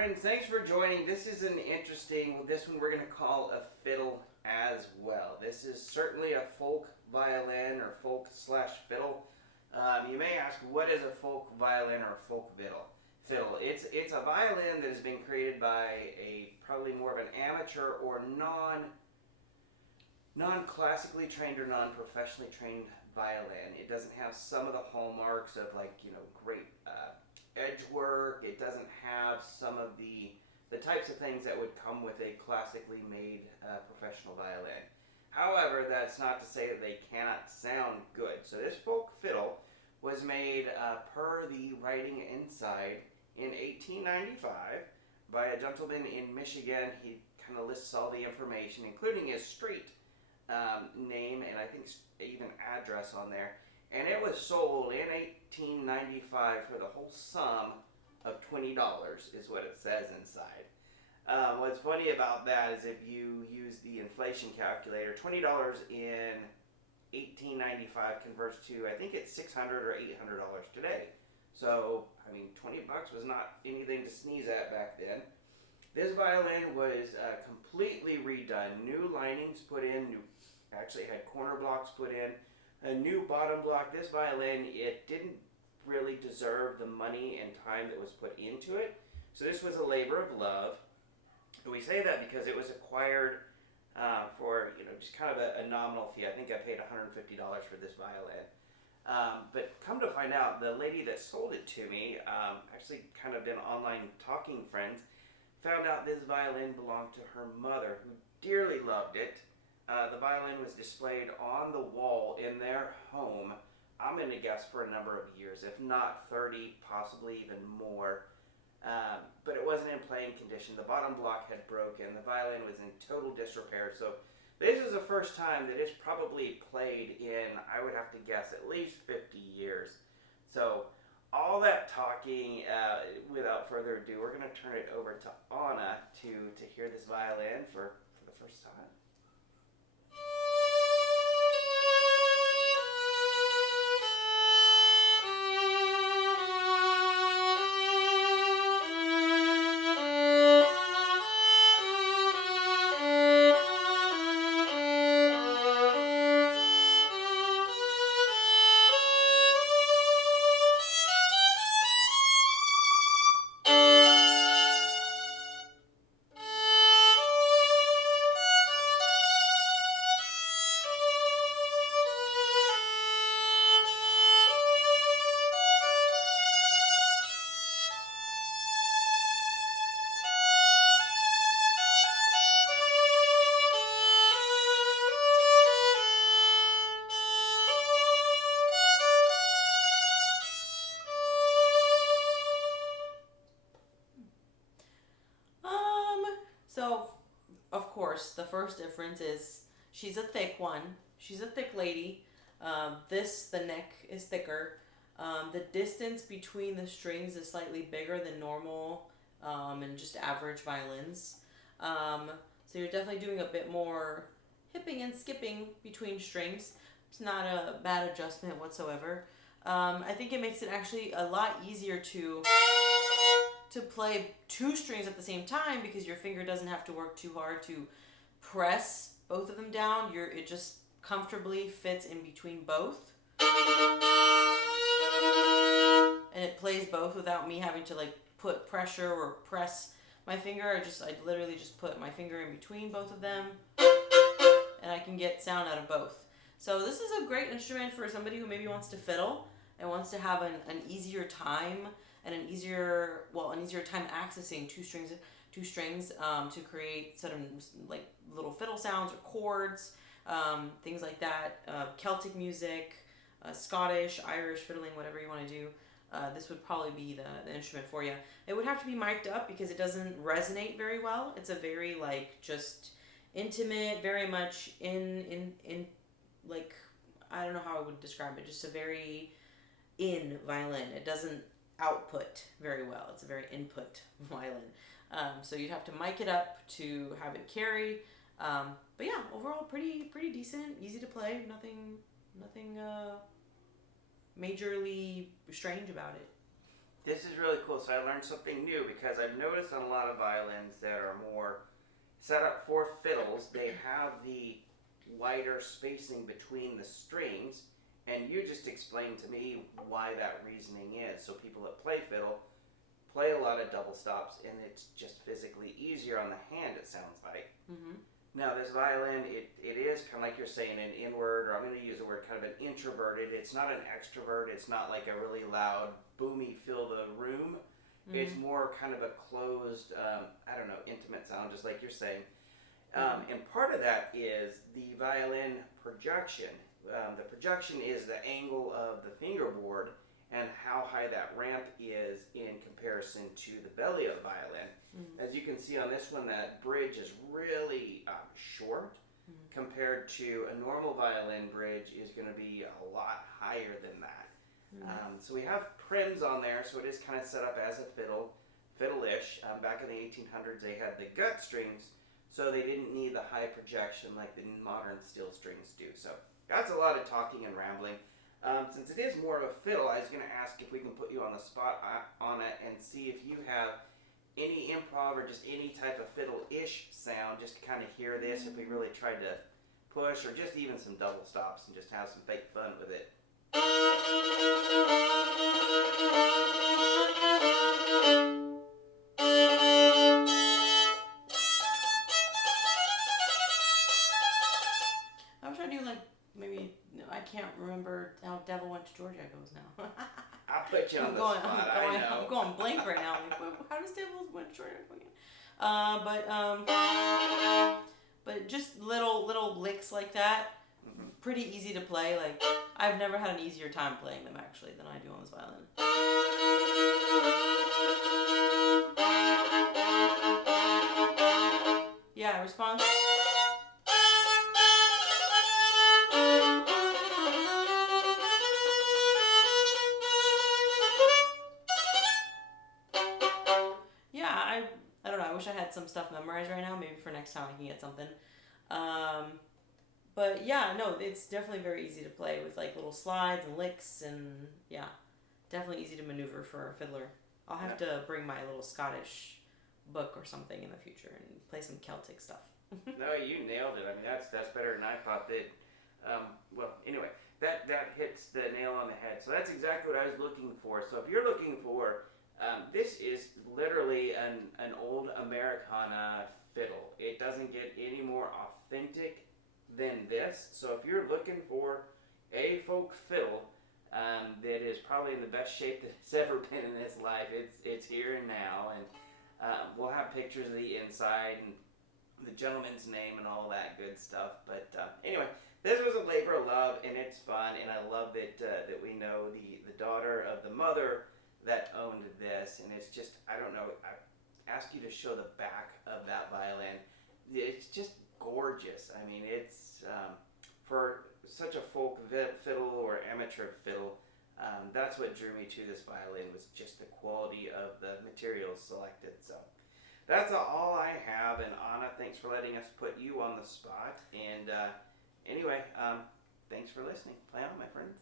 Friends, thanks for joining. This is this one we're going to call a fiddle as well. This is certainly a folk violin or folk slash fiddle. You may ask, what is a folk violin or folk fiddle? It's a violin that has been created by a probably more of an amateur or non-classically trained or non-professionally trained violin. It doesn't have some of the hallmarks of great edge work. It doesn't have some of the types of things that would come with a classically made professional violin. However, that's not to say that they cannot sound good. So this folk fiddle was made per the writing inside in 1895 by a gentleman in Michigan. He kind of lists all the information, including his street name and I think even address on there. And it was sold in 1895 for the whole sum of $20 is what it says inside. What's funny about that is if you use the inflation calculator, $20 in 1895 converts to, I think it's $600 or $800 today. So, I mean, $20 was not anything to sneeze at back then. This violin was completely redone. New linings put in, actually had corner blocks put in, a new bottom block. This violin, it didn't really deserve the money and time that was put into it. So this was a labor of love. And we say that because it was acquired for just kind of a nominal fee. I think I paid $150 for this violin. But come to find out, the lady that sold it to me, actually kind of been online talking friends, found out this violin belonged to her mother, who dearly loved it. The violin was displayed on the wall in their home, I'm going to guess for a number of years, if not 30, possibly even more. But it wasn't in playing condition. The bottom block had broken. The violin was in total disrepair. So this is the first time that it's probably played in, I would have to guess, at least 50 years. So all that talking, without further ado, we're going to turn it over to Anna to hear this violin for the first time. So, of course, the first difference is she's a thick one. She's a thick lady. The neck is thicker. The distance between the strings is slightly bigger than normal and just average violins. So you're definitely doing a bit more hipping and skipping between strings. It's not a bad adjustment whatsoever. I think it makes it actually a lot easier to play two strings at the same time because your finger doesn't have to work too hard to press both of them down. It just comfortably fits in between both. And it plays both without me having to put pressure or press my finger. I literally just put my finger in between both of them and I can get sound out of both. So this is a great instrument for somebody who maybe wants to fiddle and wants to have an easier time and an easier time accessing two strings to create sort of little fiddle sounds or chords, things like that. Celtic music, Scottish, Irish fiddling, whatever you want to do. This would probably be the instrument for you. It would have to be mic'd up because it doesn't resonate very well. It's a very just intimate, very much in I don't know how I would describe it. Just a very in violin. It doesn't output very well. It's a very input violin. So you'd have to mic it up to have it carry. But yeah, overall pretty decent, easy to play. Nothing majorly strange about it. This is really cool. So I learned something new because I've noticed on a lot of violins that are more set up for fiddles, they have the wider spacing between the strings, and you just explained to me why that reasoning is. So people that play fiddle play a lot of double stops, and it's just physically easier on the hand, it sounds like. Mm-hmm. Now this violin, it is kind of like you're saying, an inward, or I'm going to use the word kind of an introverted. It's not an extrovert. It's not like a really loud, boomy, fill the room. Mm-hmm. It's more kind of a closed, I don't know, intimate sound, just like you're saying. And part of that is the violin projection. The projection is the angle of the fingerboard and how high that ramp is in comparison to the belly of the violin. Mm-hmm. As you can see on this one, that bridge is really short compared to a normal violin bridge is going to be a lot higher than that. So we have trims on there, so it is kind of set up as a fiddle-ish. Back in the 1800s, they had the gut strings, so they didn't need the high projection like the modern steel strings do. So that's a lot of talking and rambling. Since it is more of a fiddle, I was going to ask if we can put you on the spot on it and see if you have any improv or just any type of fiddle-ish sound, just to kind of hear this, if we really tried to push, or just even some double stops and just have some fake fun with it. I was trying to do like maybe, I can't remember how Devil Went to Georgia goes now. I'll put you on the spot. I'm going blank right now. Like, how does Devil Went to Georgia go again? But just little licks like that, pretty easy to play. Like, I've never had an easier time playing them actually than I do on this violin. Yeah, response. I don't know. I wish I had some stuff memorized right now. Maybe for next time I can get something. But yeah, no, it's definitely very easy to play with like little slides and licks, and yeah, definitely easy to maneuver for a fiddler. I'll have to bring my little Scottish book or something in the future and play some Celtic stuff. No, you nailed it. I mean, that's better than I thought that. Well, anyway, that hits the nail on the head. So that's exactly what I was looking for. So if you're looking for this is literally an old Amaracana fiddle. It doesn't get any more authentic than this. So if you're looking for a folk fiddle that is probably in the best shape that it's ever been in its life, it's here and now. And we'll have pictures of the inside and the gentleman's name and all that good stuff. But anyway, this was a labor of love, and it's fun. And I love that we know the daughter of the mother that owned this, and it's just, I don't know, I ask you to show the back of that violin. It's just gorgeous. I mean, it's for such a folk fiddle or amateur fiddle, that's what drew me to this violin, was just the quality of the materials selected. So that's all I have, and Anna, thanks for letting us put you on the spot. And anyway, thanks for listening. Play on, my friends.